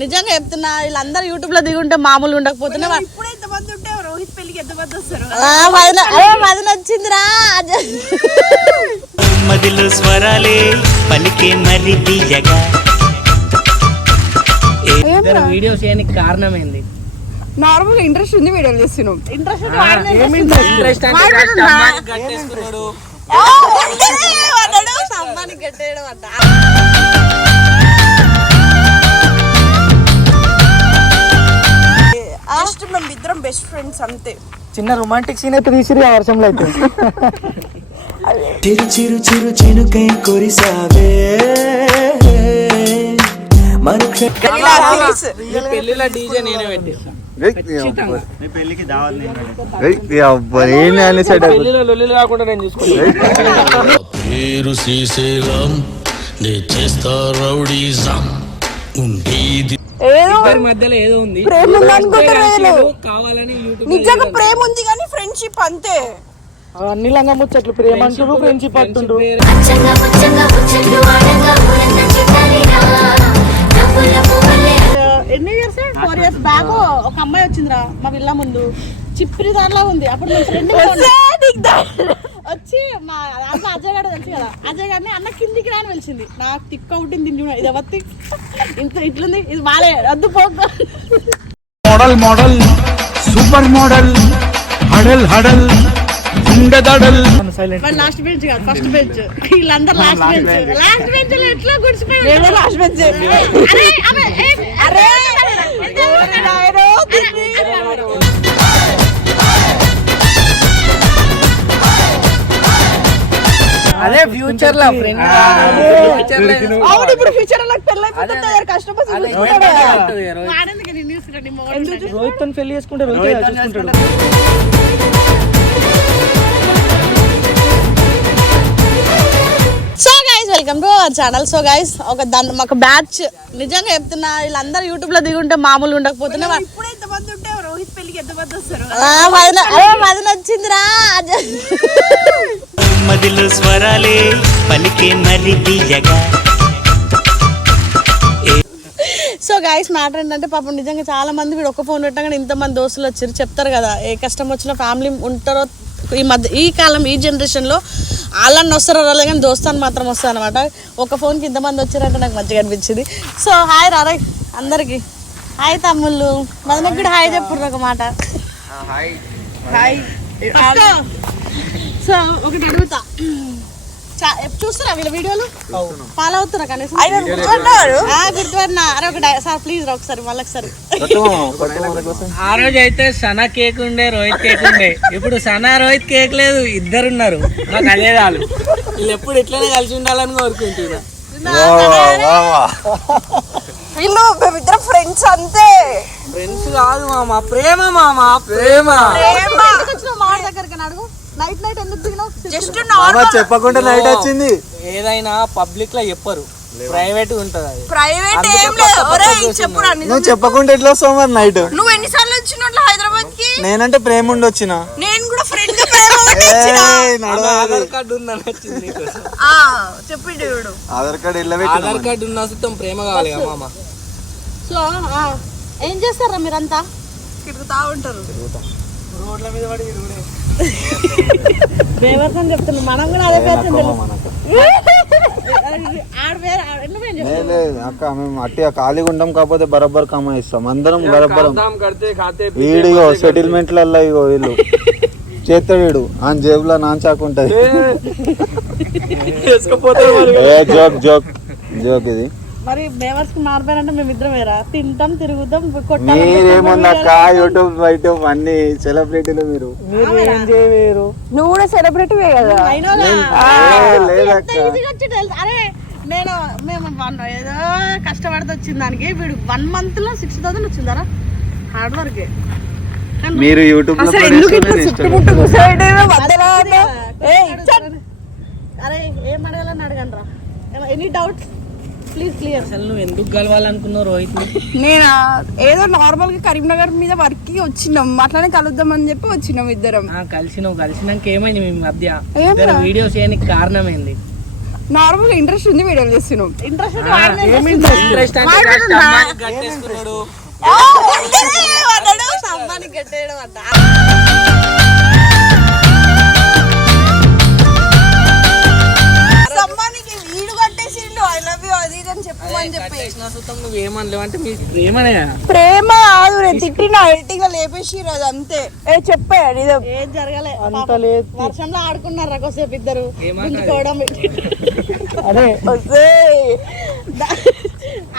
నిజంగా చెప్తున్నా, వీళ్ళందరూ యూట్యూబ్ లో దిగుంటే మామూలు ఉండకపోతున్నా. వదిన వచ్చిందిరా. మదిలో స్వరాలే పలికే మరి తీయగా. వీడియో చేయడానికి కారణం ఏంది? నార్మల్ ఇంట్రెస్ట్ ఉంది, వీడియోలు చేస్తున్నాం. ఇంట్రెస్ట్ గట్టేయడం అంట. జస్ట్ మేము ఇద్దరం బెస్ట్ ఫ్రెండ్స్ అంతే. చిన్న రొమాంటిక్ సీన్ అయితే తీసిరి ఆ వర్షంలో అయితే. చిరు చిరు చిరు చినుకై కురిసావే పెళ్లిలో డీజే నేనే పెట్టేస్తా. పెళ్లిలో లొల్లి కాకుండా నేను చూసుకుంటా. పేరు శ్రీశైలం నే చేస్తా రౌడీజం ఉండేది. ఇద్దరి మధ్యలో ఏదో ఉంది, కావాలని యూట్యూబ్ నిజంగా ప్రేమ ఉంది కానీ ఫ్రెండ్షిప్ అంతే. అన్ని లంగా ముచ్చట్లు ప్రేమ అంటారు, ఫ్రెండ్షిప్ అంటుండ్రు. ఎన్ని ఇయర్స్ 4 years బ్యాక్ ఒక అమ్మాయి వచ్చిందిరా మా పిల్ల ముందు, చిప్పిరి దానిలా ఉంది. అప్పుడు మా ఫ్రెండ్ వచ్చి మా దాంట్లో అజయ్ గారు తెలుసు కదా, అజయ్ గారిని అన్న కిందికి రాని పిలిచింది. నాకు తిక్క అవుతుంది ఇది ఎవరి ఇంత ఇట్లుంది, ఇది బాలే వద్దు పోక. మోడల్ మోడల్ సూపర్ మోడల్ హడల్ హడల్ లాస్ట్ బెంచ్ కాదు, ఫస్ట్ బెంచ్. వీళ్ళందరూ లాస్ట్ బెంచ్. లాస్ట్ బెంచ్ లో ఎట్లా గుడిచిపోయి లాస్ట్ బెంచ్. అదే ఫ్యూచర్ లో ఫ్రెండ్. అవును, ఇప్పుడు ఫ్యూచర్ లో పెళ్లి అయిపోతుంది, కస్టమర్స్ రోహిత్ తో పెళ్లి చేసుకుంటే రోహిత్ చూసుకుంటాడు. So guys welcome to our channel. So guys ఒక బ్యాచ్, నిజంగా చెప్తున్నా, వీళ్ళందరూ యూట్యూబ్ లో దిగుంటే మామూలు ఉండకపోతున్నా. వదిన వచ్చిందిరా. మదిలో స్వరాలే పలికే మరి తీయగా. సో గైస్ మ్యాటర్ ఏంటంటే, పాపం నిజంగా చాలా మంది వీడు ఒక్క ఫోన్ పెట్టగానే ఇంతమంది దోస్తులు వచ్చారు. చెప్తారు కదా, ఏ కష్టం వచ్చినా ఫ్యామిలీ ఉంటారో. ఈ కాలం ఈ జనరేషన్లో వాళ్ళని వస్తారో రాలే కానీ దోస్తాను మాత్రం వస్తారు అనమాట. ఒక ఫోన్కి ఇంతమంది వచ్చారంటే నాకు మంచిగా అనిపించింది. సో హాయ్ రారాయ్ అందరికి. హాయ్ తమ్ముళ్ళు, మదనకు కూడా హాయ్ చెప్పుర్రు ఒక మాట. హాయ్. సో ఒకటి అడుగుతా, చూస్తారా వీళ్ళ వీడియోలు? ఫాలో అవుతారా కనీసం? గుర్తుపడినా. అరే ఒకటి సార్ ప్లీజ్ ఒకసారి మళ్ళీ ఒకసారి. ఆ రోజు అయితే సనా కేక్ ఉండే, రోహిత్ కేక్ ఉండే. ఇప్పుడు సనా రోహిత్ కేక్ లేదు, ఇద్దరున్నారు. మాకు అదే రాలు. వీళ్ళు ఎప్పుడు ఇట్లనే కలిసి ఉండాలని కోరుకుంటున్నా. వీళ్ళు మేమిద్దరం ఫ్రెండ్స్ అంతే. ఫ్రెండ్స్ కాదు మామ, ప్రేమ మామ, ప్రేమ. మా దగ్గరికి అడుగు. నైట్ నైట్ ఎందుకు దిగినావు? జస్ట్ చెప్పకుండా నైట్ వచ్చింది. ఏదైనా పబ్లిక్ లో చెప్పరు, ప్రైవేట్ ఉంటది. అది ప్రైవేట్ ఏం లేదు. చెప్పురా, నువ్వు చెప్పకుండా ఎట్లా వస్తావు మరి నైట్? నువ్వు ఎన్నిసార్లు వచ్చినట్లు హైదరాబాద్ కి? నేనంటే ప్రేమ ఉండి వచ్చిన. నేను కూడా ఫ్రెండ్ గా ప్రేమ ఉండి వచ్చిన. ఆధార్ కార్డు ఉందని వచ్చింది. చెప్పిండు వీడు. ఆధార్ కార్డు ఆధార్ కార్డు ఉన్న సుతం ప్రేమ కావాలి కదా మామ. సో ఏం చేస్తారా మీరంతా? తిరుగుతా ఉంటారు రోడ్ల మీద పడి. దేవర్సన్ చెప్తున్నా, మనం కూడా అదే పేరు అక్క. మేము అట్టిగా ఖాళీగా ఉంటాం, కాకపోతే బరబ్బర్ కమాయిస్తాం అందరం బరబ్బర్. వీడిగో సెటిల్మెంట్లలో ఇగో వీళ్ళు చేస్తాడు, వీడు ఆ జేబులో నాన్చాకు ఉంటది. Joke joke joke. ఇది మరి బేవర్స్ కి మారిపోయారంటే మేమిద్దరం వేరా తింటాం తిరుగుతాం. మీరేముందక్క యూట్యూబ్ యూట్యూబ్ అన్ని సెలబ్రిటీలు. మీరు నువ్వు కూడా సెలబ్రిటీవే కదా. అరే మేము ఏదో కష్టపడితే వచ్చింది దానికి. వీడు 1 month లో 60,000 వచ్చిందారా హార్డ్ వర్క్. మీరు యూట్యూబ్ అరే ఏం అడగాలని అడగండి రా. Any doubts please clear. అసలు నువ్వు ఎందుకు కలవాలనుకున్నావు రోహిత్? నేనా ఏదో నార్మల్ గా కరీంనగర్ మీద వర్క్ కి వచ్చినాం, అట్లానే కలుద్దాం అని చెప్పి వచ్చినాం ఇద్దరం. కలిసినాక ఏమైంది మీ మధ్య? వీడియోస్ చేయడానికి కారణం ఏంది? నార్మల్ గా ఇంట్రెస్ట్ ఉంది వీడియోలు చేస్తున్నాం. ఇంట్రెస్ట్ ఇంట్రెస్ట్ అంటే స్తంభానికి కట్టేసుకున్నాడు. స్తంభానికి కట్టేయడం అంట. స్తంభానికి వీడు కట్టేసిండు ఐ లవ్ యూ అది ఇది అని చెప్పమని చెప్పి. నువ్వేమనలేవు అంటే మీ ప్రేమనే ప్రేమ కాదు, నేను తిట్టిన ఎడిటింగ్ లేపేసిరు అది అంతే. చెప్పా ఏం జరగలే. వర్షంలో ఆడుకున్నారా కొద్దిసేపు ఇద్దరు గుంజుకోవడం.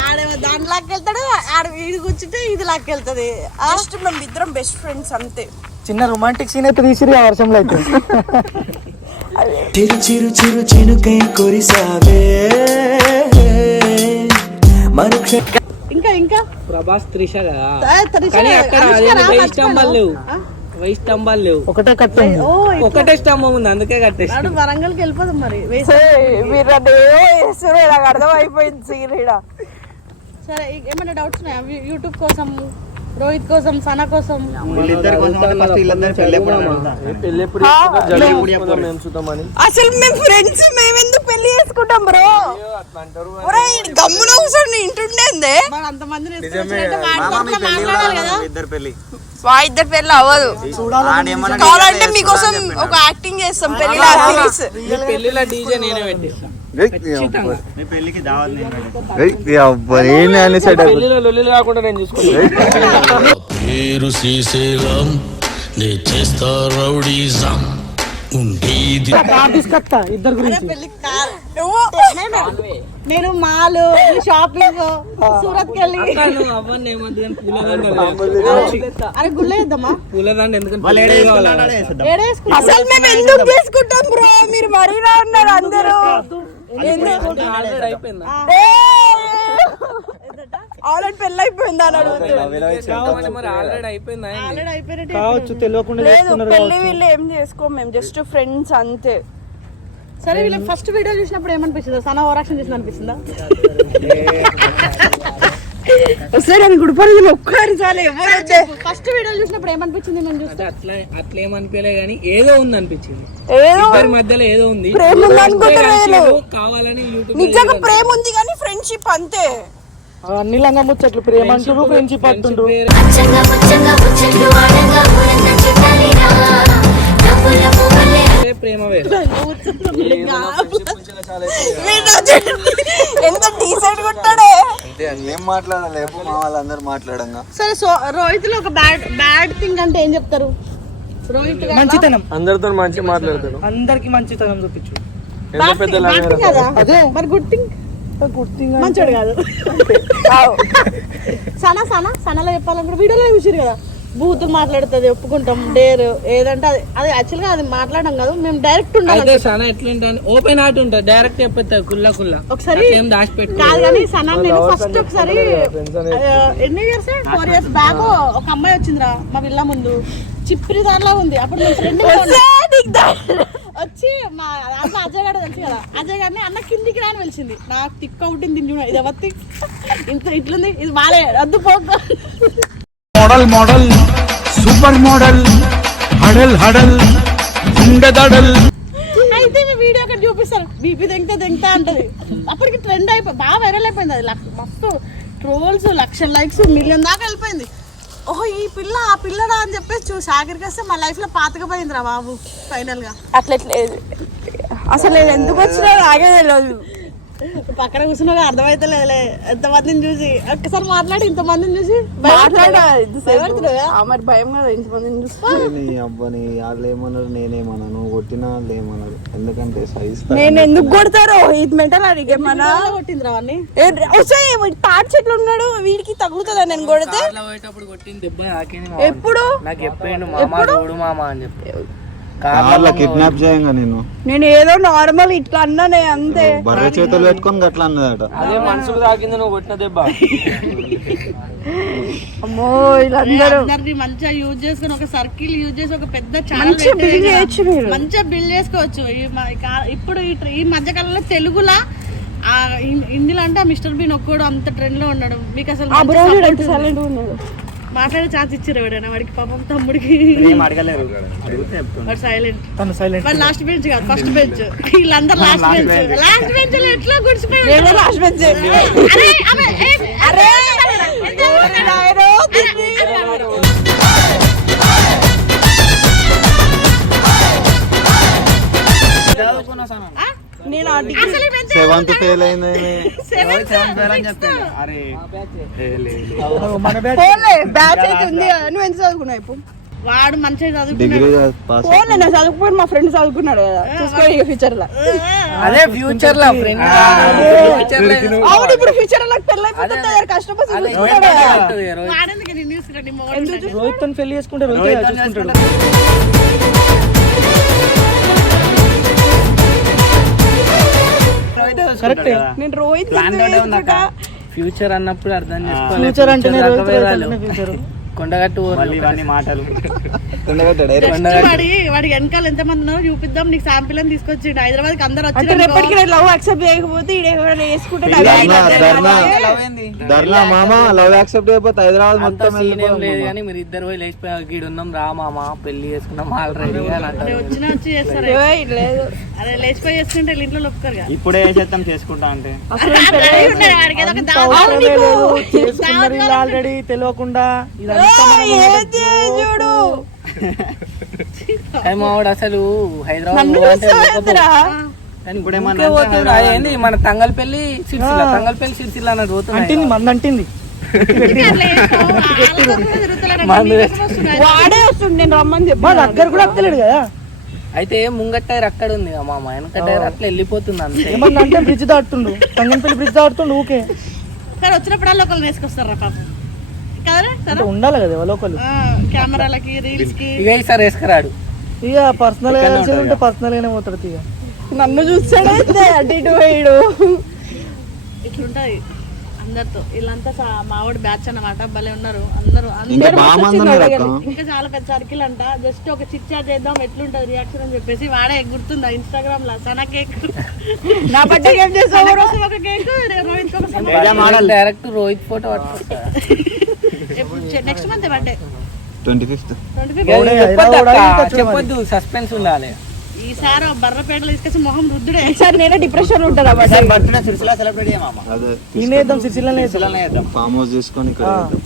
ఆడేమో దాని లాక్కెళ్తాడు, ఆడ వీడు కూర్చుంటే ఇది లాక్కెళ్తుంది. జస్ట్ మేము ఇద్దరం బెస్ట్ ఫ్రెండ్స్ అంతే. చిన్న రొమాంటిక్ సీన్ అయితే తీసిరు ఆ వర్షంలో అయితే. చిరు చిరు చిరు చినుకై కురిసావే మరుక్ష ఇంకా ఇంకా ప్రభాస్ త్రిష కదా, త్రిష కానీ అక్కడ అనుష్క వెయ్యి స్తంభాలు లేవు, వెయ్యి స్తంభాలు లేవు, ఒకటే కట్టే, ఒకటే స్తంభం ఉంది అందుకే కట్టేసి. వరంగల్కి వెళ్ళిపోదాం మరి. మీరు చేస్తారు నాకు అర్థం అయిపోయింది సీన్. సరే ఏమైనా డౌట్స్ ఉన్నాయా యూట్యూబ్ కోసం, రోహిత్ కోసం, సనా కోసం? అసలు మేము ఫ్రెండ్స్, మేము ఎందుకు పెళ్లి చేసుకుంటాం బ్రో? గమ్మున కూర్చొని ఇంటుండే అంతమంది మాట్లాడాలి కదా. ఇద్దరు పెళ్లి మా ఇద్దరు పెళ్లి అవ్వదు. కావాలంటే మీకోసం ఒక యాక్టింగ్ చేస్తాం పెళ్లి. పెళ్లిలో డీజే నేనే పెట్టిస్తాను. పెళ్లిలో లొల్లిలు కాకుండా నేను చూసుకుంటాను. పేరు శ్రీశైలం నే చేస్తా రౌడీజం ఉండేది ఇద్దరు గురించి పెళ్లికి నేను మాలు షాపింగ్ సూరత్ కి వెళ్ళి అవన్నీ అరే గుళ్ళ వేద్దామా? పూలదండ ఎందుకంటే అసలు మేము ఎందుకు చేసుకుంటాం బ్రో? మీరు మరీనా ఉన్నారు అందరూ. అయిపోయిందా ఆల్రెడీ పెళ్లి అయిపోయిందా అని అడుగుతున్నాను. మరి ఆల్రెడీ అయిపోయిందా? ఆల్రెడీ అయిపోయినట్టు కావచ్చు, తెలియకుండా లేదు పెళ్లి వీళ్ళు ఏం చేసుకోం, మేము జస్ట్ ఫ్రెండ్స్ అంతే. సరే వీళ్ళ ఫస్ట్ వీడియో చూసినప్పుడు ఏమనిపిస్తుందా? సనా ఓవరాక్షన్ చేసిన అనిపిస్తుందా? సరే అని గుడిపడి ఒక్కసారి చాలు. ఎవరైతే ఫస్ట్ వీడియో చూసినప్పుడు ఏమనిపించింది? మేము చూస్తే అట్లా ఏమనిపించలే కానీ ఏదో ఉంది అనిపించింది. ఏదో ఇద్దరి మధ్యలో ఏదో ఉంది, ప్రేమ ఉంది అనుకుంటున్నారు. కావాలని యూట్యూబ్ నిజంగా ప్రేమ ఉంది కానీ ఫ్రెండ్షిప్ అంతే. అన్ని లంగా ముచ్చట్లు ప్రేమ అంటారు, ఫ్రెండ్షిప్ అంటుండ్రు. ప్రేమ వేరు. ఎంత డీసెంట్ కొట్టాడే. ఏం మాట్లాడాలి మా వాళ్ళందరూ మాట్లాడంగా. సరే సో రోహిత్ లో ఒక బ్యాడ్ థింగ్ అంటే ఏం చెప్తారు? రోహిత్ మంచితనం, అందరితో మంచి మాట్లాడతాడు, అందరికి మంచితనం చూపించు. కదా మరి గుడ్ థింగ్ మంచోడు కాదు. సనాలో చెప్పాలనుకుంటే వీడియోలో చూసారు కదా, బూతులు మాట్లాడుతుంది ఒప్పుకుంటాం, డేర్ ఏదంటే అది యాక్చువల్గా అది మాట్లాడడం కాదు, మేము డైరెక్ట్ ఉండాలి. సనా ఎట్లా ఓపెన్ హార్ట్ ఉంటుంది, డైరెక్ట్ చెప్పేస్తా కుల్ల ఒకసారి దాచిపెట్టు కాదు కానీ సనా నేను ఫస్ట్ ఒకసారి ఎన్ని ఇయర్స్ 4 years బ్యాక్ ఒక అమ్మాయి వచ్చిందిరా మా పిల్ల ముందు, చిప్పిరి దానిలా ఉంది. అప్పుడు మేము ఫ్రెండ్ వచ్చి మా దాంట్లో అజయ్ గారు తెలుసు కదా, అజయ్ గారిని అన్న కిందికి రాని వెలిసింది. నాకు తిక్క ఉంటుంది ఇది ఎవరి ఇంత ఇట్లుంది, ఇది బాలే రద్దు పోక మోడల్ మోడల్ సూపర్ మోడల్ హడల్ హడల్ గుండెదడల్. అయితే మీ వీడియో అక్కడ చూపిస్తారు, బీపీ దెంగతా అంటది. అప్పటికి ట్రెండ్ అయిపోయి బాగా వైరల్ అయిపోయింది. అది మస్తు ట్రోల్స్, 1,00,000 likes, 1 million దాకా వెళ్ళిపోయింది. ఓహో ఈ పిల్ల ఆ పిల్లడా అని చెప్పేసి చూసి ఆఖరికి వస్తే మా లైఫ్ లో పాతకపోయిందిరా బాబు ఫైనల్ గా. అట్లా అసలు ఎందుకు వచ్చినా నాకే తెలియదు. పక్కన కూర్చున్నా అర్థమైతే లేదులే. ఎంతమందిని చూసి ఒక్కసారి మాట్లాడి ఇంతమందిని చూసి మరి భయం కదా ఇంతమందిని చూసి. అబ్బాని వాళ్ళు ఏమన్నారు, నేనేమన్నా, నువ్వు కొట్టినా వాళ్ళు ఏమన్నారు, ఎందుకంటే నేను ఎందుకు కొడతారో ఇది మెంటల్ అడిగేమన్నా కొట్టిందిరా అవన్నీ. తాటి చెట్లు ఉన్నాడు వీడికి తగులుతుందా నేను కొడితే? ఎప్పుడు నాకు చెప్పాను మామ చూడు మామ అని చెప్పి కిడ్నాప్ చేయంగా నేను ఏదో నార్మల్ ఇట్లా అన్నానే అంతే. బర్రె చేతులు పెట్టుకొని గట్లా అన్నదట. అదే మనసుకు తాకింది నువ్వు కొట్టిన దెబ్బ. అమ్మో వీళ్ళందరూ మంచిగా యూజ్ చేసుకుని ఒక సర్కిల్ యూజ్ చేసి ఒక పెద్ద మంచిగా బిల్డ్ చేయొచ్చు, మీరు మంచిగా బిల్డ్ చేసుకోవచ్చు. ఇప్పుడు ఈ మధ్య కాలంలో తెలుగులా హిందీలో అంటే మిస్టర్ బీన్ ఒక్కడు అంత ట్రెండ్ లో ఉన్నాడు. మీకు అసలు ఉన్నాడు మాట్లాడే ఛాన్స్ ఇచ్చారు ఎవడైనా వాడికి పాపం తమ్ముడికి అడగలేరు అడిగితే చెప్తున్నా. వాడు సైలెంట్ తను సైలెంట్ వాడు లాస్ట్ బెంచ్ కాదు ఫస్ట్ బెంచ్ వీళ్ళందరూ లాస్ట్ బెంచ్ లో ఎట్లా గుడిచిపోయాడు లాస్ట్ బెంచ్ అరే అరే అరే నేను సెవెంత్ ఫెయిల్ అయింది మన బ్యాచ్ బ్యాచ్ అయితే ఉంది కదా, నువ్వు ఎంత చదువుకున్నావు ఇప్పుడు? వాడు మంచిగా డిగ్రీ చదువుకున్నాడు పాస్ ఫోన్ నేను చదువుకుపోయి మా ఫ్రెండ్ చదువుకున్నాడు కదా, చూసుకో ఇక ఫ్యూచర్ లో. అదే ఫ్యూచర్ లో ఫ్రెండ్ అవును, ఇప్పుడు ఫ్యూచర్ లో పెళ్ళి అయిపోతుంది, కష్టపడి చూసుకుంటాడు కదా. వాడేందుకు నేను చూసుకున్నాడు నీ మొగుడు రోహిత్ తో పెళ్లి చేసుకుంటే రోహిత్ చూసుకుంటాడు. కరెక్ట్. నేను రోహిత్ ఫ్యూచర్ అన్నప్పుడు అర్థం చేసుకోవాలి. ఫ్యూచర్ అంటేనే Future రోహిత్ దాకా అంటేనే వేరాలు. ఫ్యూచర్. కొండగట్టు మాటలు వాడి వెనకాల ఎంత మంది ఉన్నారో చూపిద్దాం నీకు శాంపిల్ అని తీసుకొచ్చిండు హైదరాబాద్ కి అందరు అంటే వచ్చి రేపటికి నేను లవ్ యాక్సెప్ట్ చేయకపోతే ఈడ ఎవరైనా వేసుకుంటే ధర్నా మామ లవ్ యాక్సెప్ట్ అయిపోతే హైదరాబాద్ అంత మొత్తం సీన్ ఏం లేదు వెళ్ళిపోవాలి కానీ మీరు ఇద్దరు పోయి లేచిపోయి గీడు ఉన్నాం రా మామ పెళ్లి చేసుకున్నాం ఆల్రెడీ అని అంటారు. వచ్చి చేస్తారు లేదు అరే లేచిపోయి చేసుకుంటే వీళ్ళ ఇంట్లో ఒప్పుకోరు కదా ఇప్పుడే చేద్దాం చేసుకుంటా అంటే అరే ఉన్నాడు వాడికి ఏదో ఒక దావత్ అవసరమే లేదు, చేసుకున్నారు వీళ్ళు ఆల్రెడీ తెలియకుండా. ఇదంతా చూడు కానీ మా వాడు అసలు హైదరాబాద్ నన్ను పోవాలంటే చూస్తావేంద్రా? కానీ ఊరికే పోతుండు. అదేంది మన తంగల్పల్లి సిరిసిల్ల తంగల్పల్లి సిరిసిల్ల అన్నది పోతున్నాయి. అంటింది మంది అంటింది. అట్లా చేసుకో. వాళ్ళందరూ కూడా తిరుగుతున్నారు. మందు నీకోసం వస్తున్నారు. వాడే వస్తుంది, నేను రమ్మని చెప్పి మా దగ్గర కూడా వస్తలేడు కదా. అయితే ముంగట్ టైర్ అక్కడ ఉంది కదా మామ, వెనక టైర్ అట్లా వెళ్ళిపోతుంది అంతే. ఏమన్నా అంటే బ్రిడ్జ్ దాటుతుండు, తంగంపల్లి బ్రిడ్జ్ దాటుతుండు ఊకే. కానీ వచ్చినప్పుడల్లా ఒకళ్ళు వేసుకొస్తారా పాపం కదా అంటే ఉండాలి కదా ఎవరో ఒకళ్ళు. కెమెరాలకి రీల్స్ కి ఇక ఈసారి వేసుకురాడు. ఇక పర్సనల్ గా ఉంటే పర్సనల్ గానే పోతాడు ఇక. నన్ను చూస్తాడైతే అటు ఇటు పోయాడు. ఇట్లుంటది అందరితో వీళ్ళంతా మావాడు బ్యాచ్ అన్నమాట భలే ఉన్నారు అందరూ ఇంకా బాగా మంది ఉన్నారు అక్క. ఇంకా చాలా పెద్ద సర్కిల్ అంట జస్ట్ ఒక చిట్ చాట్ చేద్దాం ఎట్లుంటది రియాక్షన్ అని చెప్పేసి వాడే గుర్తుందా ఇన్స్టాగ్రామ్ లో సనా కేక్ నా బర్త్డే ఏం చేసావు? ఒక కేక్ రోహిత్ ఒక సనా డైరెక్ట్ రోహిత్ ఫోటో పట్టుకొస్తా. Next month birthday 25th 25th చెప్పొద్దు, సస్పెన్స్ ఉండాలి. ఈసారి బర్రపేటలో తీసుకొచ్చి మొహం రుద్దుడే సార్ నేనే డిప్రెషన్ ఉంటాను అన్నమాట. బర్త్డే సిరిసిల్ల సెలబ్రేట్ చేయమా అదే ఈయనేద్దాం సిరిసిల్లనే చేద్దాం. ఫామ్ హౌస్ తీసుకొని ఇక్కడ చేద్దాం.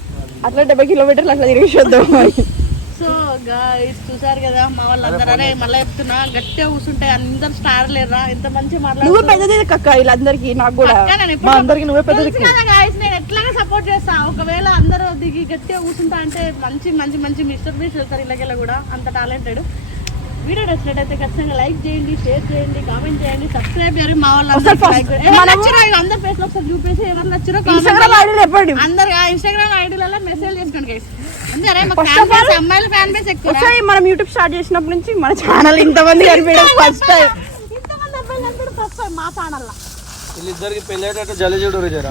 అట్లా 70 కిలోమీటర్లు అట్లా తిరిగి చూద్దాం. సో గాయ్స్ చూసారు కదా మా వాళ్ళందరూ అరే మళ్ళీ చెప్తున్నా గట్టిగా కూర్చుంటాయి అందరు స్టార్ లేరా ఎంత మంచిగా నువ్వు మాట్లాడుతున్నారు పెద్దది కక్క వీళ్ళందరికీ, నాకు కూడా. అక్క, నేను మా ఎప్పుడు అందరికి నువ్వే పెద్ద తెలుసు కదా guys, నేను ఎట్లాగా సపోర్ట్ చేస్తా ఒకవేళ అందరూ దిగి గట్టిగా కూర్చుంటా అంటే మంచి మంచి మంచి మిస్టర్ బీస్ వెళ్తారు ఇలాగెలా కూడా అంత టాలెంటెడ్. వీడియో నచ్చినట్టయితే ఖచ్చితంగా లైక్ చేయండి, షేర్ చేయండి, కామెంట్ చేయండి, సబ్స్క్రైబ్ చేయండి. మా వాళ్ళు అందరి ఫేస్ లో ఒకసారి చూపేసి ఎవరు నచ్చారో ఇన్స్టాగ్రామ్ ఐడీలు ఎప్పటి అందరు ఇన్స్టాగ్రామ్ ఐడీలలో మెసేజ్ చేసుకోండి guys. అందరే మా అమ్మాయిల ఫ్యాన్ బేస్ ఎక్కువ ఒకసారి మనం యూట్యూబ్ స్టార్ట్ చేసినప్పటి నుంచి మన ఛానల్ ఇంతమంది కనిపించడం ఫస్ట్ టైం. ఇంతమంది అబ్బాయిలు కనిపించడం ఫస్ట్ టైం మా ఛానల్లో. వీళ్ళిద్దరికి పెళ్లి అయ్యేటట్టు జల్లి చూడు జరా.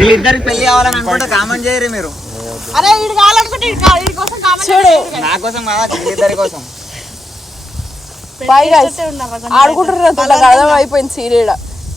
వీళ్ళిద్దరికి పెళ్లి కావాలని అనుకుంటే కామెంట్ చేయరు మీరు. అరే ఇది కావాలనుకుంటే ఇది కోసం కామెంట్ నా కోసం కాదు, వీళ్ళిద్దరి కోసం. Bye guys. ఆడుకుంటారు అర్థం అయిపోయింది సీరియల్.